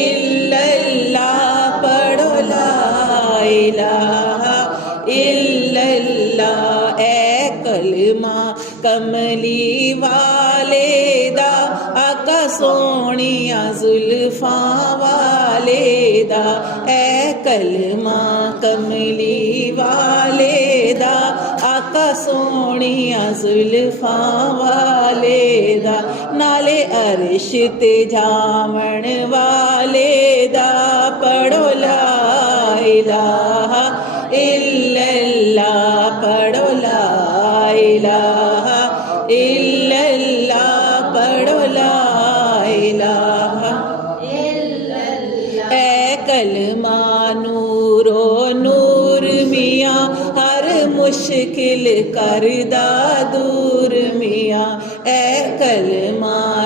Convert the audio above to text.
الا اللہ پڑھو لا الہ الا اللہ، اے کلمہ کملی والے دا، آقا سونیا زلفاں والے دا، اے کلمہ کملی والے دا، آقا سونیا زلفاں والے دا، نالے عرش تے جاون والے دا، پڑھو لا الہ الا اللہ، پڑھو لا الہ الا اللہ، پڑھو لا الہ الا اللہ، اے کلمہ نور و نور میاں، ہر مشکل کردہ دور میاں، اے کلمہ